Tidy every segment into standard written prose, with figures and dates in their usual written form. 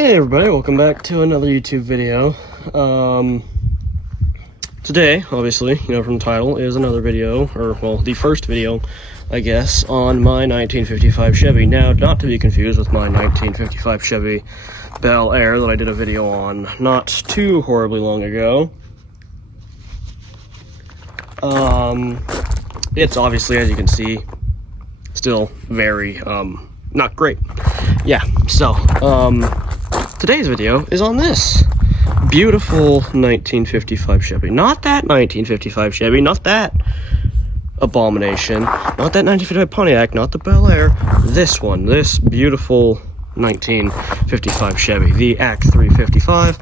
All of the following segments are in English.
Hey everybody, welcome back to another YouTube video. Today, obviously, from the title, is another video, or, well, the first video, I guess, on my 1955 Chevy. Now, not to be confused with my 1955 Chevy Bel Air that I did a video on not too horribly long ago. It's obviously, as you can see, still very, not great. Yeah, so, today's video is on this beautiful 1955 Chevy. Not that 1955 Chevy, not that abomination, not that 1955 Pontiac, not the Bel Air. This one, this beautiful 1955 Chevy, the Act 355,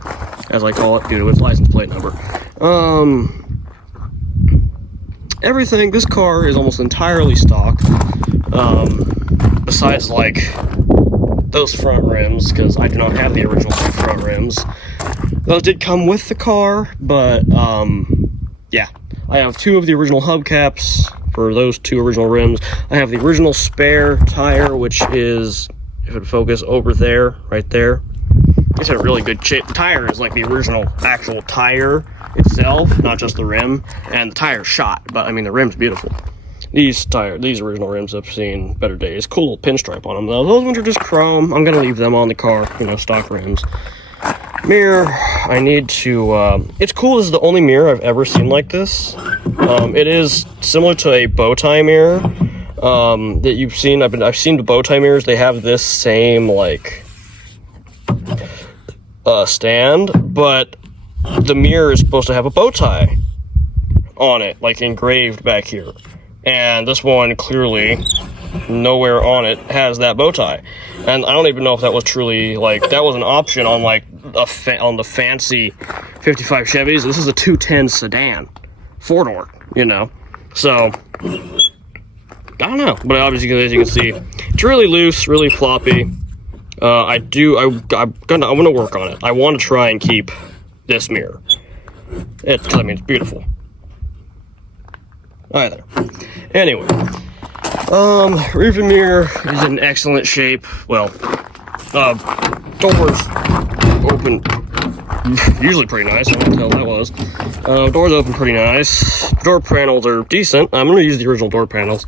as I call it due to its license plate number. Everything, this car is almost entirely stock, besides like those front rims, because I do not have the original front rims. Those did come with the car, but yeah, I have two of the original hubcaps for those two original rims. I have the original spare tire, which is, if it focus over there, right there, it's in a really good shape. The tire is like the original actual tire itself, not just the rim, and the tire's shot, but I mean the rim's beautiful. These original rims have seen better days. Cool little pinstripe on them though. Those ones are just chrome. I'm gonna leave them on the car, stock rims. Mirror, I need to, it's cool. This is the only mirror I've ever seen like this. It is similar to a bow tie mirror, that you've seen. I've seen the bow tie mirrors. They have this same, like, stand, but the mirror is supposed to have a bow tie on it, like engraved back here. And this one, clearly, nowhere on it has that bow tie. And I don't even know if that was truly, like, that was an option on, like, on the fancy 55 Chevys. This is a 210 sedan. 4-door, So, I don't know. But obviously, as you can see, it's really loose, really floppy. I'm gonna work on it. I want to try and keep this mirror. Because, I mean, it's beautiful. Alright there. Anyway, rearview mirror is in excellent shape. Well, doors open, usually pretty nice. I don't know what the hell that was. Doors open pretty nice. Door panels are decent. I'm gonna use the original door panels.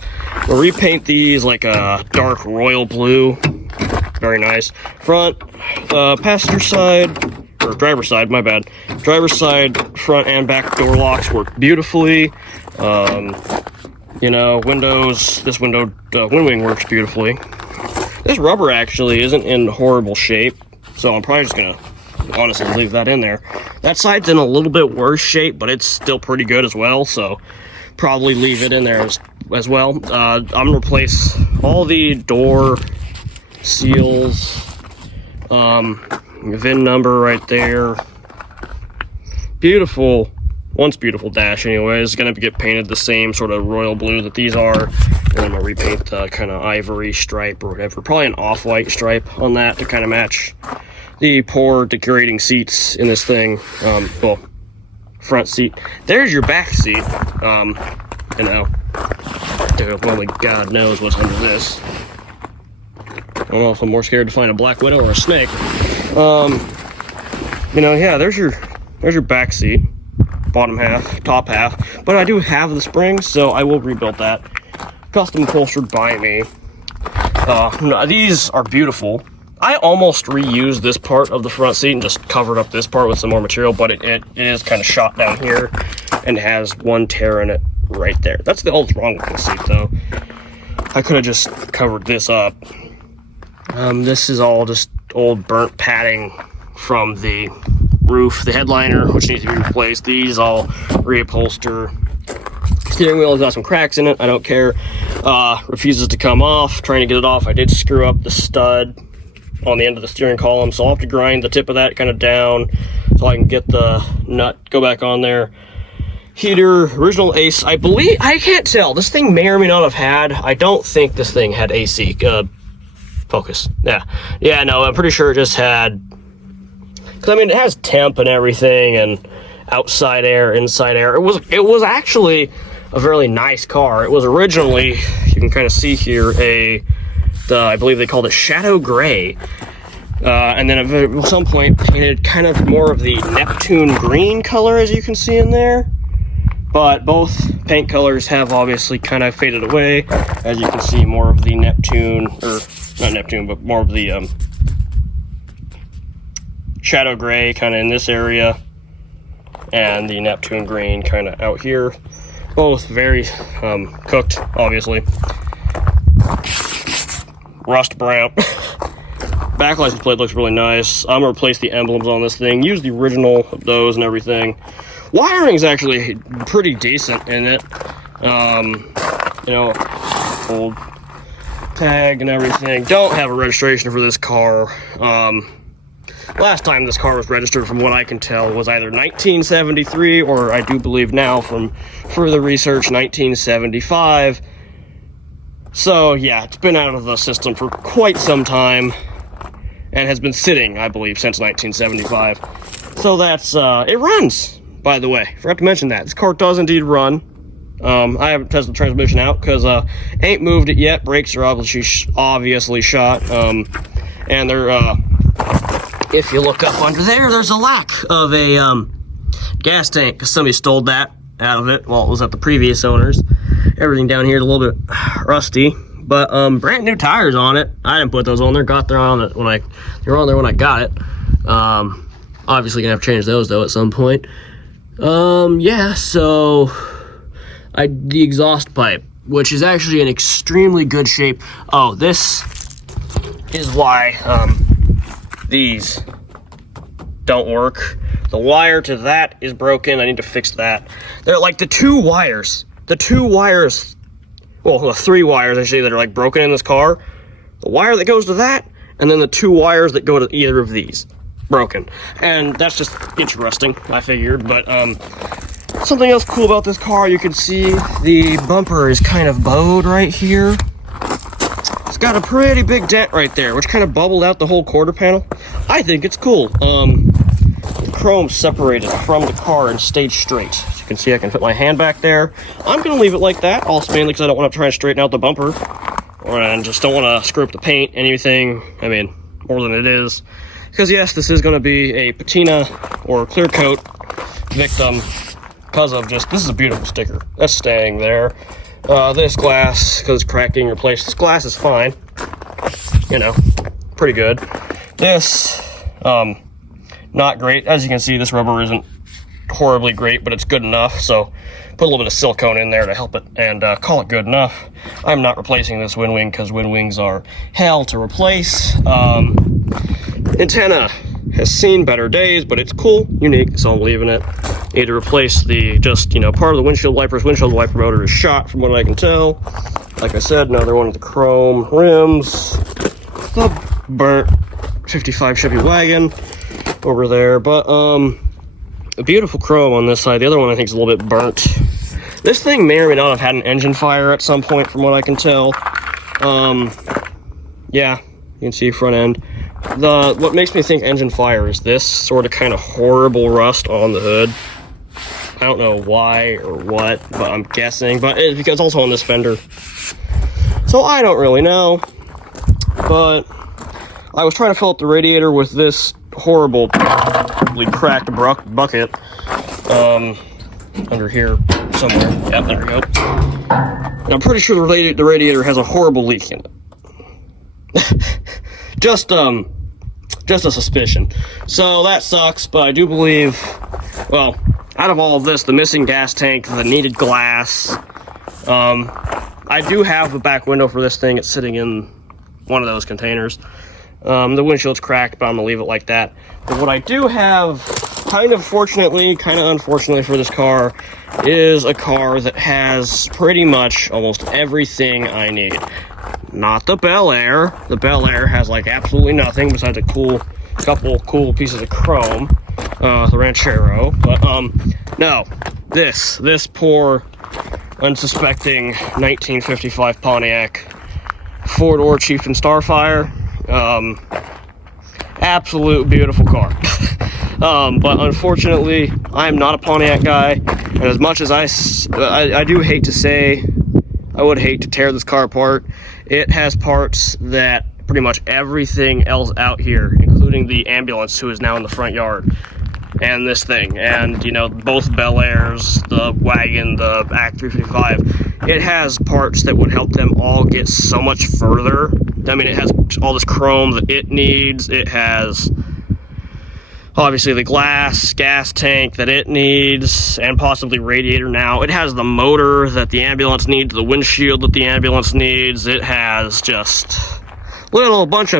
We'll repaint these like a dark royal blue. Very nice. Front, passenger side, or driver's side, my bad. Driver's side, front and back door locks work beautifully. Windows, this window, wind wing works beautifully. This rubber actually isn't in horrible shape, so I'm probably just gonna honestly leave that in there. That side's in a little bit worse shape, but it's still pretty good as well, so probably leave it in there as well. I'm gonna replace all the door seals, VIN number right there. Beautiful. Once beautiful dash anyway is going to get painted the same sort of royal blue that these are, and I'm going to repaint the kind of ivory stripe or whatever, probably an off-white stripe on that to kind of match the poor decorating seats in this thing. Well, front seat. There's your back seat. Only God knows what's under this. I don't know if I'm more scared to find a black widow or a snake. Yeah, there's your back seat. Bottom half, top half, but I do have the springs, so I will rebuild that. Custom upholstered by me. These are beautiful. I almost reused this part of the front seat and just covered up this part with some more material, but it is kind of shot down here and has one tear in it right there. That's the only wrong with this seat, though. I could have just covered this up. This is all just old burnt padding from the roof, the headliner, which needs to be replaced. These all reupholster. Steering wheel has got some cracks in it. I don't care. Refuses to come off. Trying to get it off. I did screw up the stud on the end of the steering column, so I'll have to grind the tip of that kind of down so I can get the nut go back on there. Heater, original AC. I believe, I can't tell. This thing may or may not have had. I don't think this thing had AC. Focus. Yeah, no, I'm pretty sure it just had. Because, I mean, it has temp and everything, and outside air, inside air. It was actually a very nice car. It was originally, you can kind of see here, I believe they called it Shadow Gray. And then at some point painted kind of more of the Neptune green color, as you can see in there. But both paint colors have obviously kind of faded away. As you can see, more of the Neptune, or not Neptune, but more of the shadow gray kind of in this area, and the Neptune green kind of out here. Both very cooked, obviously. Rust brown. Back license plate looks really nice. I'm gonna replace the emblems on this thing. Use the original of those and everything. Wiring's actually pretty decent in it. You know, old tag and everything. Don't have a registration for this car. Last time this car was registered, from what I can tell, was either 1973 or, I do believe now from further research, 1975. So yeah, it's been out of the system for quite some time and has been sitting, I believe, since 1975. So that's, it runs, by the way. Forgot to mention that. This car does indeed run. I haven't tested the transmission out because ain't moved it yet. Brakes are obviously shot. And they're, if you look up under there, there's a lack of a gas tank because somebody stole that out of it while it was at the previous owners. Everything down here is a little bit rusty, but brand new tires on it. I didn't put those on there. Got there on it when they were on there when I got it. Obviously gonna have to change those though at some point. Yeah. So the exhaust pipe, which is actually in extremely good shape. Oh, this is why these don't work. The wire to that is broken. I need to fix that. They're like the two wires, well, the three wires actually that are like broken in this car. The wire that goes to that, and then the two wires that go to either of these, broken. And that's just interesting, I figured. But something else cool about this car, you can see the bumper is kind of bowed right here. It's got a pretty big dent right there, which kind of bubbled out the whole quarter panel. I think it's cool. The chrome separated from the car and stayed straight. As you can see, I can fit my hand back there. I'm gonna leave it like that, also mainly because I don't want to try and straighten out the bumper, and just don't want to screw up the paint, anything, I mean, more than it is. Because yes, this is gonna be a patina or clear coat victim because of just, this is a beautiful sticker. That's staying there. This glass, because it's cracked, being replaced. This glass is fine, you know, pretty good. This, not great. As you can see, this rubber isn't horribly great, but it's good enough. So put a little bit of silicone in there to help it and call it good enough. I'm not replacing this wind wing because wind wings are hell to replace. Antenna has seen better days, but it's cool, unique, so I'm leaving it. Need to replace the, just, you know, part of the windshield wipers. Windshield wiper motor is shot from what I can tell. Like I said, another one of the chrome rims. The burnt 55 Chevy wagon over there. But, a beautiful chrome on this side. The other one I think is a little bit burnt. This thing may or may not have had an engine fire at some point from what I can tell. Yeah, you can see front end. What makes me think engine fire is this sort of kind of horrible rust on the hood. I don't know why or what, but I'm guessing. But it's because it's also on this fender. So I don't really know. But I was trying to fill up the radiator with this horribly cracked bucket. Under here somewhere. Yep, there we go. And I'm pretty sure the radiator has a horrible leak in it. Just a suspicion. So that sucks, but I do believe, well, out of all of this, the missing gas tank, the needed glass, I do have a back window for this thing. It's sitting in one of those containers. The windshield's cracked, but I'm gonna leave it like that. But what I do have, kind of fortunately, kind of unfortunately for this car, is a car that has pretty much almost everything I need. Not the Bel Air. The Bel Air has like absolutely nothing besides a couple cool pieces of chrome, the Ranchero. But no, this poor unsuspecting 1955 Pontiac 4-door Chieftain Starfire. Absolute beautiful car. But unfortunately, I'm not a Pontiac guy, and as much as I do hate to say, I would hate to tear this car apart. It has parts that pretty much everything else out here, including the ambulance, who is now in the front yard, and this thing, and, you know, both Bel Airs, the wagon, the Act 355. It has parts that would help them all get so much further. I mean, it has all this chrome that it needs. It has, obviously, the gas tank that it needs, and possibly radiator now. It has the motor that the ambulance needs, the windshield that the ambulance needs. It has just a bunch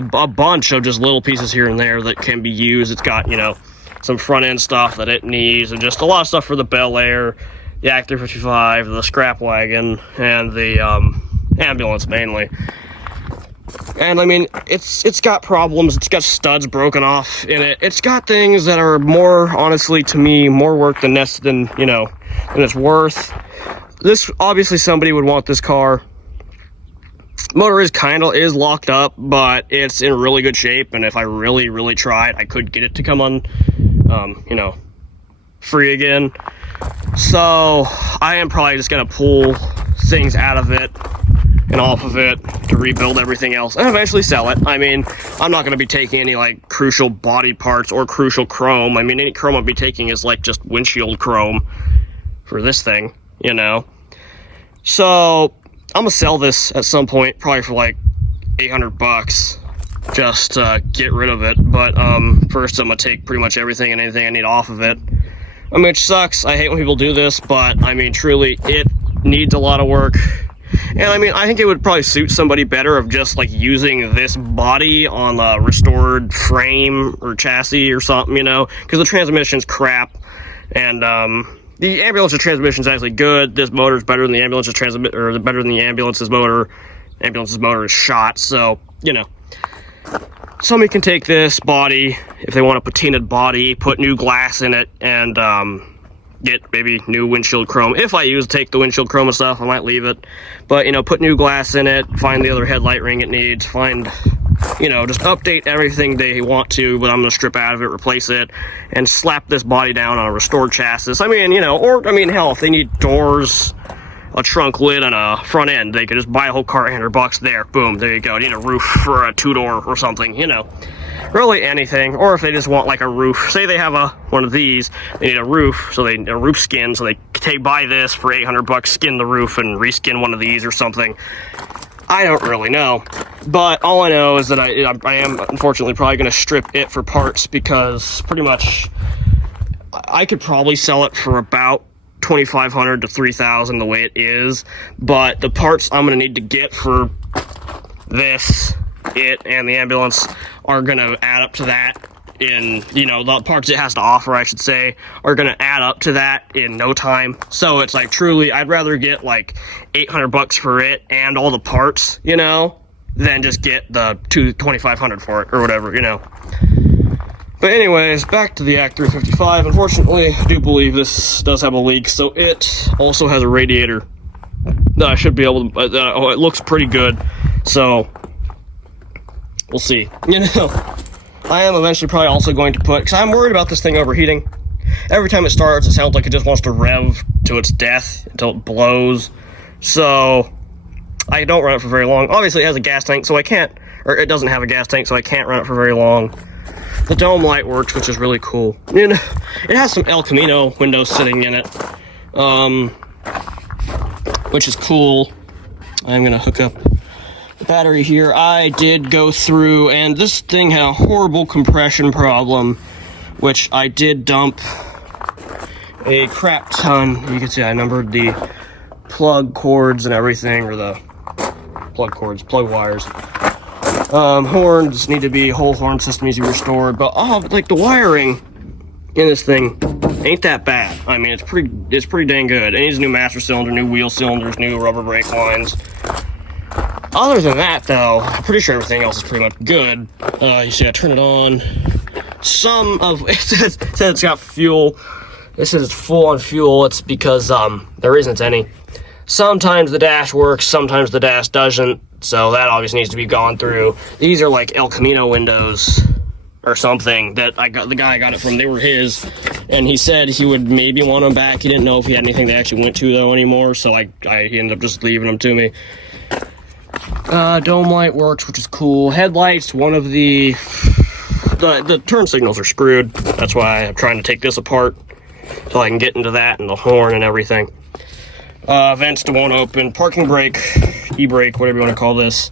of just little pieces here and there that can be used. It's got, you know, some front end stuff that it needs, and just a lot of stuff for the Bel Air, the Act 355, the scrap wagon, and the ambulance mainly. And I mean, it's got problems. It's got studs broken off in it. It's got things that are more, honestly, to me, more work than you know, than it's worth. This, obviously, somebody would want this car. Motor is locked up, but it's in really good shape, and if I really tried, I could get it to come on, you know, free again. So I am probably just gonna pull things out of it and off of it to rebuild everything else and eventually sell it. I mean, I'm not gonna be taking any like crucial body parts or crucial chrome. I mean, any chrome I'll be taking is like just windshield chrome for this thing, you know. So I'm gonna sell this at some point, probably for like $800, just get rid of it. But first I'm gonna take pretty much everything and anything I need off of it. I mean, it sucks. I hate when people do this, but I mean, truly, it needs a lot of work. And I mean, I think it would probably suit somebody better of just like using this body on a restored frame or chassis or something, you know, because the transmission's crap, and the ambulance's transmission is actually good. This motor is better than the ambulance's transmission, or better than the ambulance's motor. Ambulance's motor is shot, so, you know. Somebody can take this body, if they want a patinaed body, put new glass in it, and get maybe new windshield chrome. If I take the windshield chrome and stuff, I might leave it. But, you know, put new glass in it, find the other headlight ring it needs, find, you know, just update everything they want to, but I'm going to strip out of it, replace it, and slap this body down on a restored chassis. I mean, you know, or, I mean, hell, if they need doors, a trunk lid, and a front end, they could just buy a whole car, $100 there. Boom, there you go. Need a roof for a two-door or something, you know. Really anything. Or if they just want like a roof, say they have one of these, they need a roof, so a roof skin, so they buy this for $800, skin the roof, and reskin one of these or something. I don't really know, but all I know is that I am unfortunately probably going to strip it for parts, because pretty much I could probably sell it for about $2,500 to $3,000 the way it is, but the parts I'm going to need to get for this, and the ambulance are going to add up to that in, you know, the parts it has to offer, I should say, are going to add up to that in no time. So it's like, truly, I'd rather get like $800 for it and all the parts, you know, than just get the $2,500 for it or whatever, you know. But anyways, back to the Act 355. Unfortunately, I do believe this does have a leak, so it also has a radiator that I should be able to, it looks pretty good, so we'll see. You know, I am eventually probably also going to put, because I'm worried about this thing overheating. Every time it starts, it sounds like it just wants to rev to its death until it blows. So I don't run it for very long. Obviously, it has a gas tank, so I can't, or it doesn't have a gas tank, so I can't run it for very long. The dome light works, which is really cool. You know, it has some El Camino windows sitting in it, which is cool. I'm gonna hook up the battery here. I did go through, and this thing had a horrible compression problem, which I did dump a crap ton. You can see I numbered the plug cords and everything, or the plug wires. Horns need to be, whole horn system needs to be restored, but like the wiring in this thing ain't that bad. I mean, it's pretty dang good. It needs a new master cylinder, new wheel cylinders, new rubber brake lines. Other than that, though, I'm pretty sure everything else is pretty much good. You see, I turn it on. Some of it says it's got fuel. It says it's full on fuel. It's because there isn't any. Sometimes the dash works, sometimes the dash doesn't. So that obviously needs to be gone through. These are like El Camino windows or something that the guy I got it from. They were his, and he said he would maybe want them back. He didn't know if he had anything they actually went to though anymore. So he ended up just leaving them to me. Dome light works, which is cool. Headlights, one of the turn signals are screwed. That's why I'm trying to take this apart so I can get into that and the horn and everything. Vents won't open. Parking brake, e-brake, whatever you want to call this.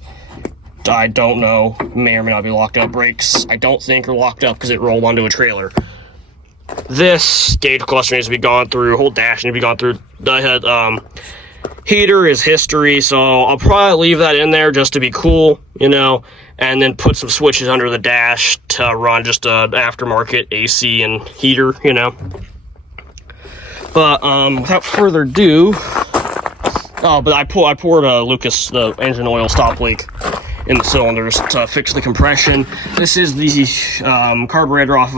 I don't know. May or may not be locked up. Brakes, I don't think are locked up because it rolled onto a trailer. This gauge cluster needs to be gone through. Whole dash needs to be gone through. The heater is history, so I'll probably leave that in there just to be cool, you know, and then put some switches under the dash to run just an aftermarket AC and heater, you know. But without further ado, but I poured a Lucas the engine oil stop leak in the cylinders to fix the compression. This is the carburetor off of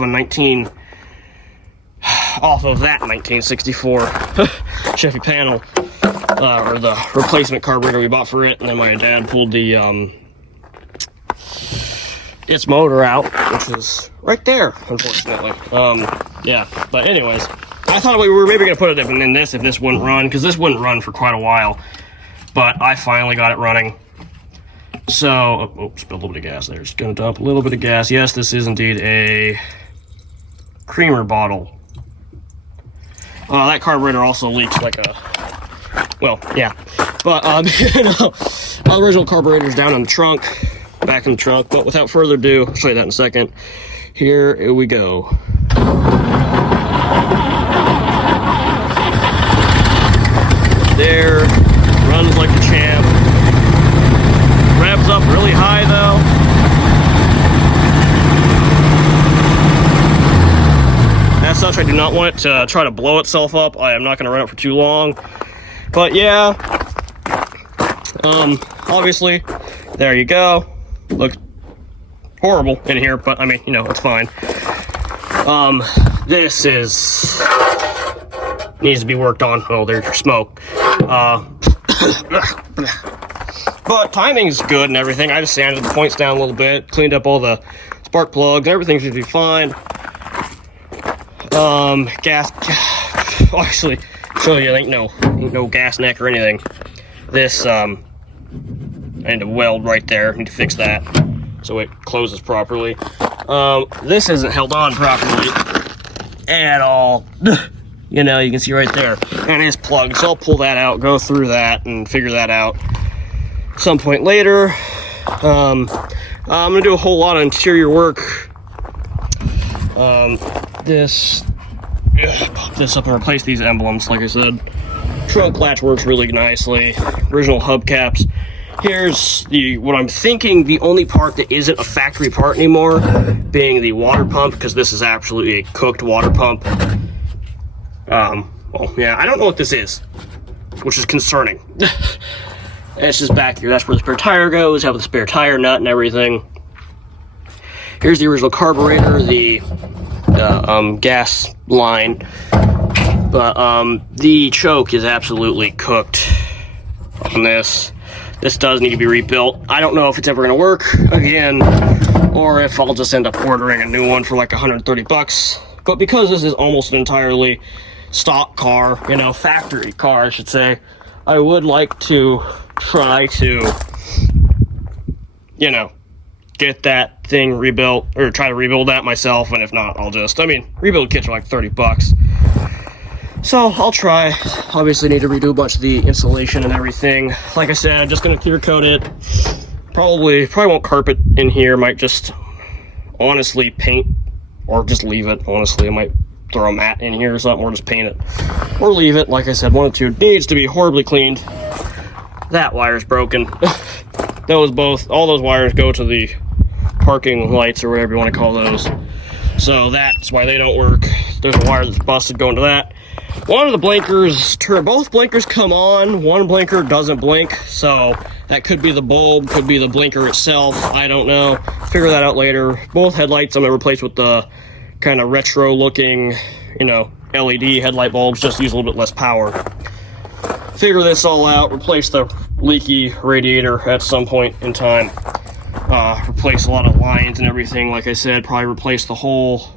that 1964 Chevy panel, or the replacement carburetor we bought for it. And then my dad pulled the its motor out, which is right there, unfortunately. Yeah, but anyways, I thought we were maybe gonna put it in this if this wouldn't run, because this wouldn't run for quite a while. But I finally got it running. So, spilled a little bit of gas there. Just gonna dump a little bit of gas. Yes, this is indeed a creamer bottle. That carburetor also leaks like a, well, yeah. But, you know, the original carburetor's down in the trunk, back in the trunk. But without further ado, I'll show you that in a second. Here we go. There, runs like a champ. Revs up really high though. As such, I do not want it to try to blow itself up. I am not going to run it for too long. But yeah, obviously, there you go. Looks horrible in here, but I mean, you know, it's fine. This needs to be worked on. Oh, there's your smoke. But timing's good and everything. I just sanded the points down a little bit, cleaned up all the spark plugs, everything should be fine. Gas, obviously, show you, ain't no gas neck or anything. This, I need to weld right there, need to fix that so it closes properly. This isn't held on properly at all. You know, you can see right there, and it's plugged, so I'll pull that out, go through that, and figure that out some point later. I'm gonna do a whole lot of interior work. Pop this up and replace these emblems, like I said. Trunk latch works really nicely. Original hubcaps. Here's what I'm thinking the only part that isn't a factory part anymore, being the water pump, because this is absolutely a cooked water pump. Well, yeah, I don't know what this is, which is concerning. It's just back here. That's where the spare tire goes, have the spare tire nut and everything. Here's the original carburetor, the gas line, but the choke is absolutely cooked on this. This does need to be rebuilt. I don't know if it's ever going to work again, or if I'll just end up ordering a new one for like 130 bucks. But because this is almost an entirely stock car, you know, factory car, I should say, I would like to try to, you know, get that thing rebuilt, or try to rebuild that myself, and if not, I'll just, I mean, rebuild kits are like 30 bucks. So, I'll try. Obviously need to redo a bunch of the insulation and everything. Like I said, I'm just gonna clear coat it. Probably won't carpet in here, might just honestly paint, or just leave it, honestly. I might throw a mat in here or something, or just paint it. Or leave it, like I said, one of the two. Needs to be horribly cleaned. That wire's broken. All those wires go to the parking lights, or whatever you want to call those. So that's why they don't work. There's a wire that's busted going to that. One of the blinkers, both blinkers come on, one blinker doesn't blink, so that could be the bulb, could be the blinker itself, I don't know. Figure that out later. Both headlights I'm going to replace with the kind of retro looking, you know, LED headlight bulbs, just use a little bit less power. Figure this all out, replace the leaky radiator at some point in time. Replace a lot of lines and everything, like I said, probably replace the whole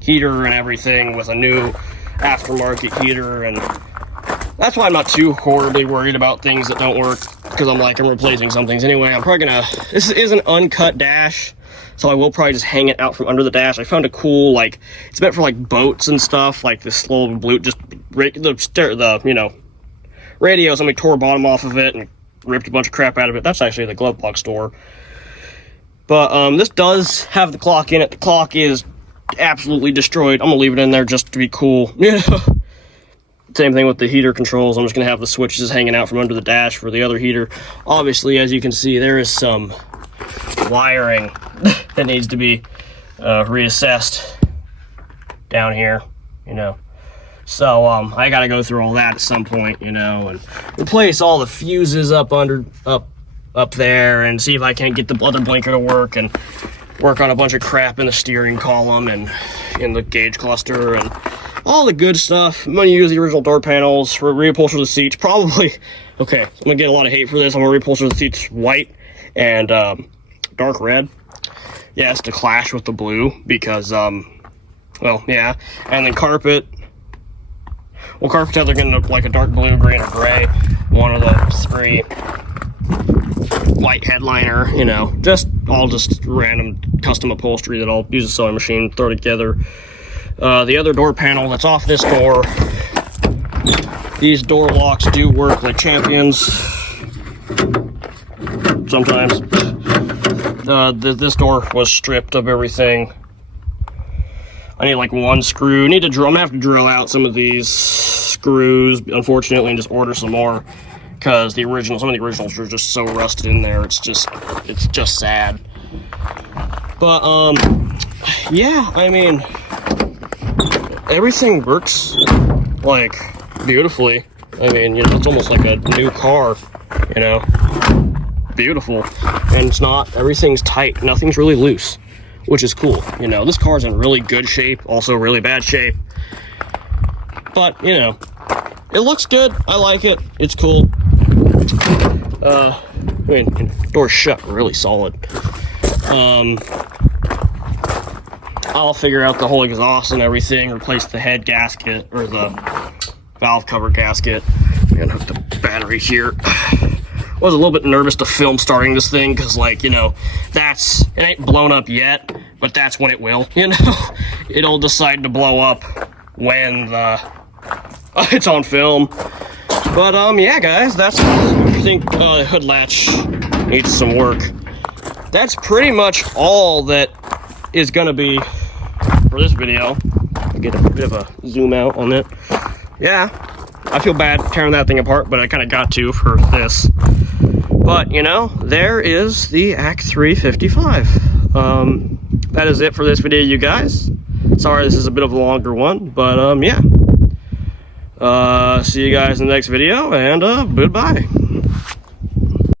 heater and everything with a new aftermarket heater, and that's why I'm not too horribly worried about things that don't work, because because I'm replacing some things anyway. I'm probably gonna, this is an uncut dash, so I will probably just hang it out from under the dash. I found a cool, like, it's meant for like boats and stuff, like this little blue, just the you know, radio. Somebody tore bottom off of it and ripped a bunch of crap out of it. That's actually the glove box store. But this does have the clock in it. The clock is absolutely destroyed. I'm gonna leave it in there just to be cool. You know. Same thing with the heater controls. I'm just gonna have the switches hanging out from under the dash for the other heater. Obviously, as you can see, there is some wiring that needs to be reassessed down here, you know. So I gotta go through all that at some point, you know, and replace all the fuses up there, and see if I can't get the other blinker to work, and work on a bunch of crap in the steering column and in the gauge cluster and all the good stuff. I'm gonna use the original door panels, reupholster the seats. Probably, okay, I'm gonna get a lot of hate for this. I'm gonna reupholster the seats white and dark red. Yes, to clash with the blue because, well, yeah. And then carpet. Well, carpet's either gonna look like a dark blue, green, or gray. One of the three. White headliner, you know, just random custom upholstery that I'll use a sewing machine, throw together. The other door panel that's off this door, these door locks do work like champions sometimes. This door was stripped of everything. I need like one screw. I'm gonna have to drill out some of these screws, unfortunately, and just order some more, because some of the originals are just so rusted in there. It's just sad. But yeah, I mean, everything works like beautifully. I mean, you know, it's almost like a new car, you know, beautiful. And it's not, everything's tight, nothing's really loose, which is cool. You know, this car's in really good shape, also really bad shape, but you know, it looks good. I like it. It's cool. I mean, door's shut really solid. I'll figure out the whole exhaust and everything, replace the head gasket, or the valve cover gasket, and hook the battery here. Was a little bit nervous to film starting this thing, because, like, you know, it ain't blown up yet, but that's when it will, you know? It'll decide to blow up when it's on film. But, yeah, guys, I think the hood latch needs some work. That's pretty much all that is gonna be for this video. Get a bit of a zoom out on it. Yeah, I feel bad tearing that thing apart, but I kind of got to for this. But, you know, there is the Act 355. That is it for this video, you guys. Sorry this is a bit of a longer one, but, yeah. See you guys in the next video, and goodbye.